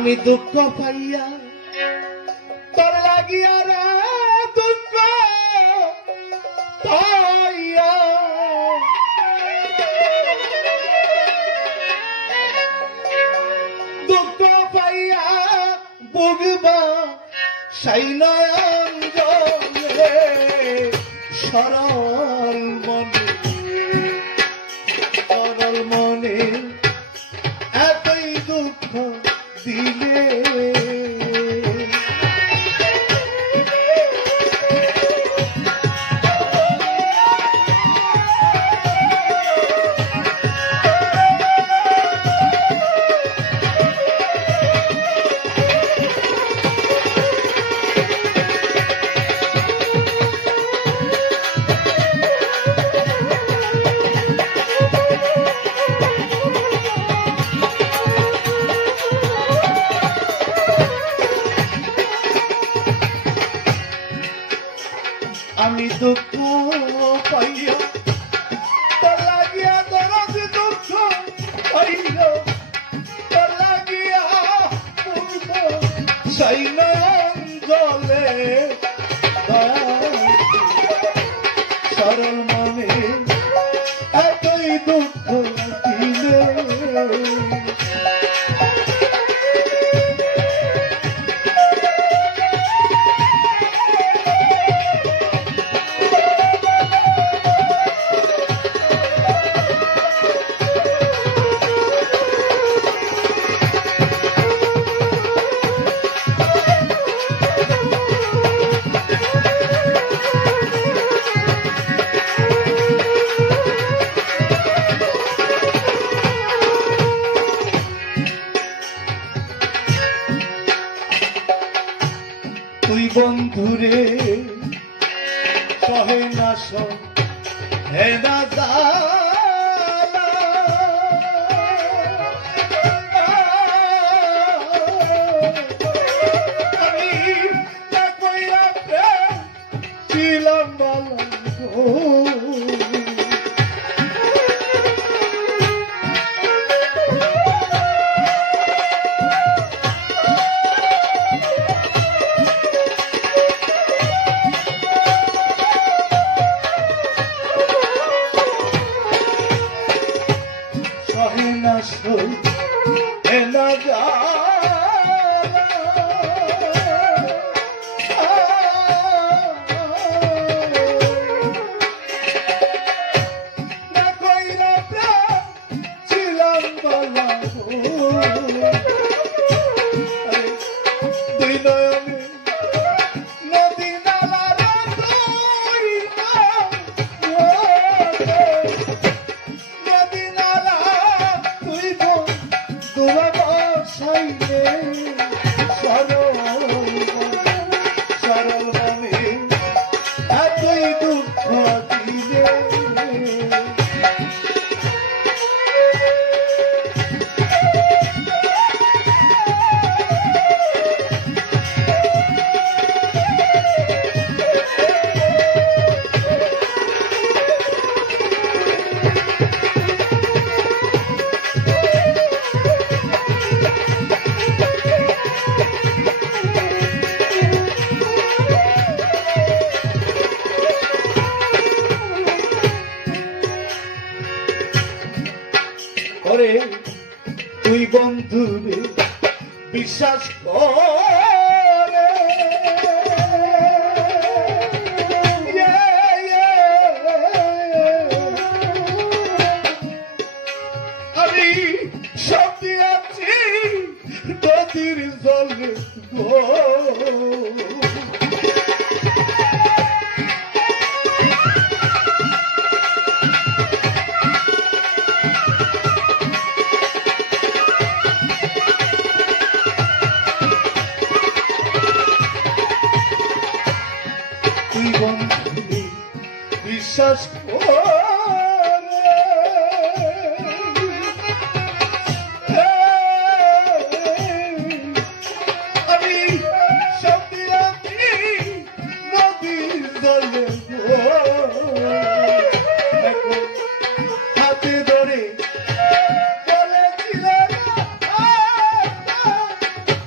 আমি দুঃখ পাইয়া তোর লাগিয়া রে দুঃখ পাইয়া দুঃখ পাইয়া বুগবা সাই নয়ন জলে সরল মনে এতই দুঃখ দিলে আমি দুঃখ পাইয়া তোর লাগিয়া দরদ দুঃখ পাইয়া তোর লাগিয়া পূর্ব সাই নয়ন জলে সরল মনে এতই দুঃখ দিলে তুই বন্ধুরে সহে না সহে না আমি কইরা প্রেম ছিলাম বালা ওরে তুই বন্ধুরে বিশ্বাস করে আমি সব দিয়েছি নদীর জলে গো বিশ্বাস আমি সব নদীর জলে হাতে ধরে বলেছিলেন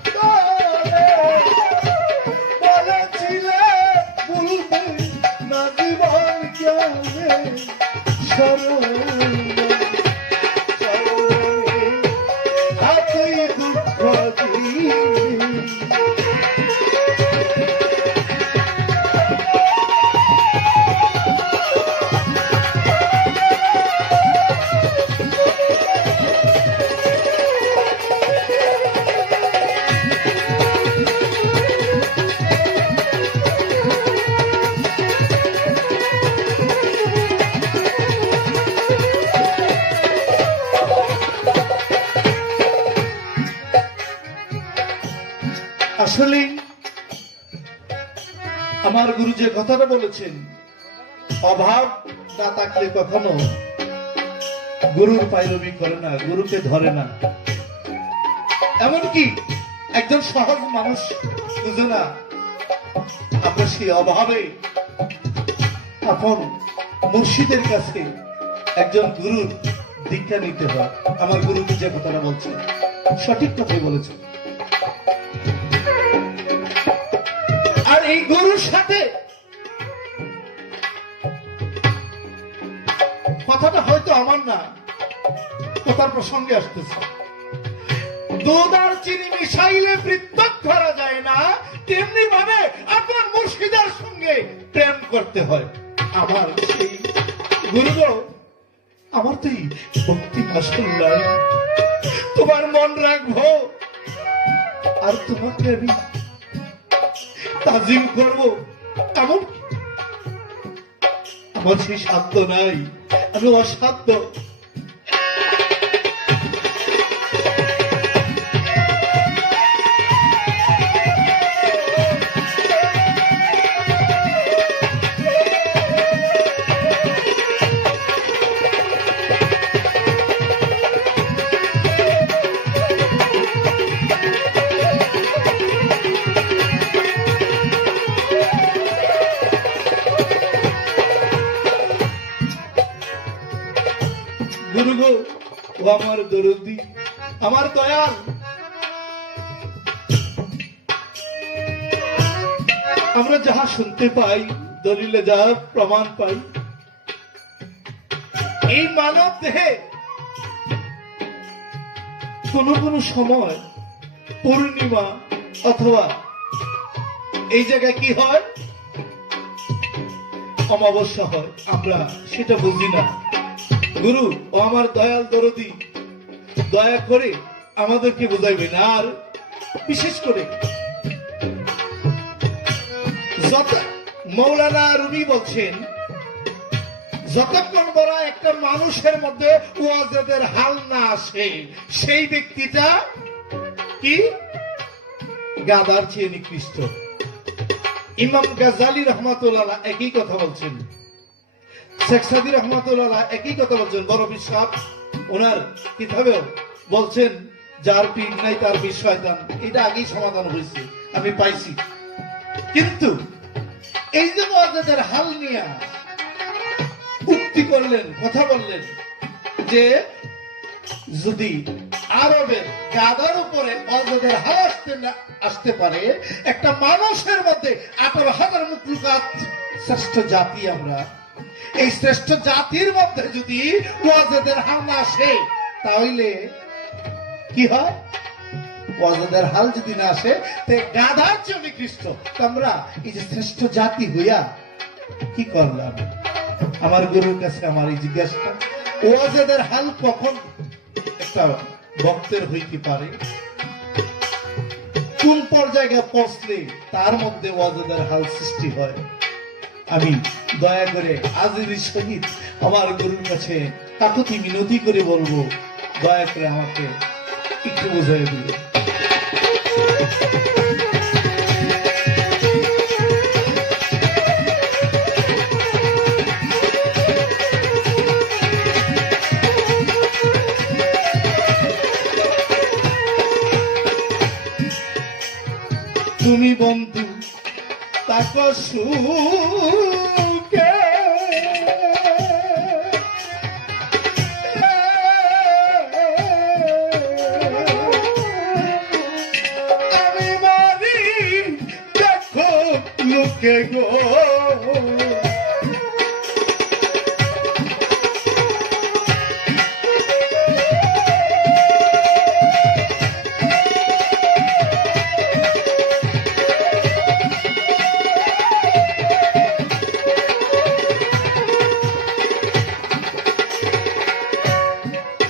শরণ এতই দুঃখ দিলে আসলে আমার গুরু যে কথাটা বলেছেন, অভাব না থাকলে কখনো গুরুর পায়রবি করে না, গুরুকে ধরে না। এমনকি একজন সহজ মানুষ বুঝে না, আমরা সেই অভাবে আপন মুর্শিদের কাছে একজন গুরুর দীক্ষা নিতে হয়। আমার গুরুকে যে কথাটা বলছেন সঠিক কথাই বলেছেন। আর এই গরুর সাথে কথাটা হয়তো আমার না, কথার প্রসঙ্গে আসতেছে। দুধ আর চিনি মিশাইলে পৃথক ধরা যায় না, তেমনি ভাবে আপনার মুর্শিদার সঙ্গে প্রেম করতে হয়। আমার সেই গুরুদেব, আমার তো এই ভক্তি মাসাল্লাহ, তোমার মন রাখবো আর তোমাকে আমি তাজিম করবো, এমন আমার সেই সাধ্য নাই, আমি অসাধ্য। গুরু গো, ও আমার দরদি, আমার দয়াল, আমরা যাহা শুনতে পাই, দলিলে যা প্রমাণ পাই, এই মানব দেহে কোন কোন সময় পূর্ণিমা অথবা এই জায়গায় কি হয়, অমাবস্যা হয়, আমরা সেটা বুঝি না। গুরু ও আমার দয়াল দরদি, দয়া করে আমাদেরকে বোঝাইবেন। আর বিশেষ করে মৌলানা রুমি বলছেন, যতক্ষণ বড় একটা মানুষের মধ্যে ওয়াজেদের হাল না আসে, সেই ব্যক্তিটা কি গাদার চেয়ে নিকৃষ্ট। ইমাম গাজালি রহমাতুল্লাহ একই কথা বলছেন, শেখ সাদি রহমাতুল্লাহ একই কথা বলছেন, বড় বিশ্বাস ওনার কিতাবেও বলছেন, যার পীর নাই তার পীর শয়তান। এটা আগেই সমাধান হয়েছে, আমি পাইছি। কিন্তু এই যে ওয়াজেদের হাল নিয়ে উক্তি করলেন, কথা বললেন যে যদি আরবের গাদার উপরে ওয়াজেদের হাল আসতে পারে, একটা মানুষের মধ্যে 18,000 মুখলুকাত শ্রেষ্ঠ জাতি আমরা, এই শ্রেষ্ঠ জাতির মধ্যে যদি ওয়াজেদের হাল না আসে, তাহলে কি হয়? ওয়াজেদের হাল যদি না আসে, তে গাধার চেয়ে নিকৃষ্ট। আমরা এই যে শ্রেষ্ঠ জাতি হইয়া কি করলাম? আমার গুরুর কাছে আমার এই জিজ্ঞাসা, ওয়াজেদের হাল কখন একটা ভক্তের হইতে পারে? কোন পর্যায়ে পৌঁছলে তার মধ্যে ওয়াজেদের হাল সৃষ্টি হয়? আমি দয়া করে আজের সহিত আমার গুরুর কাছে কাকুতি মিনতি করে বলবো, দয়া করে আমাকে একটু বোঝাই দিল। তুমি বন্ধু তাক সুখে, আমি মারি দেখো লোকে গো,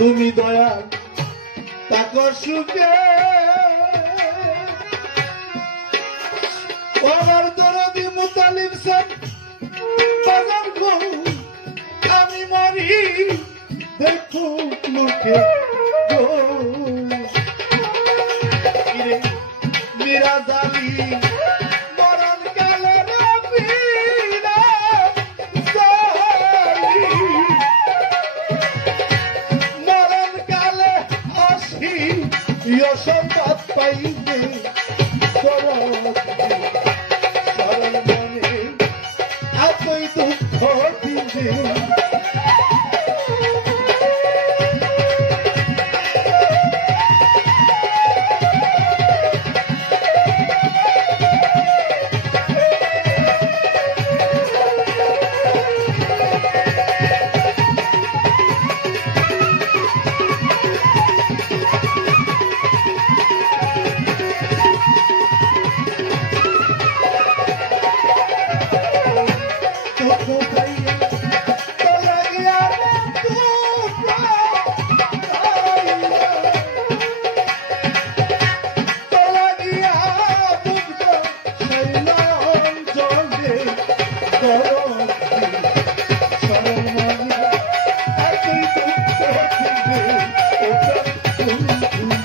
তুমি দয়াল তাকো সুখে আমার দরদি মুতালিব সাহেব বাজার গো আমি মরি দেখো লোকে গো ইরে মিরাজ আলী মরণ কালে রবিরা জালি মরণ কালে আসি ইয়সম্পদ পাইবে শরণ মনে এতই দুঃখ দিবে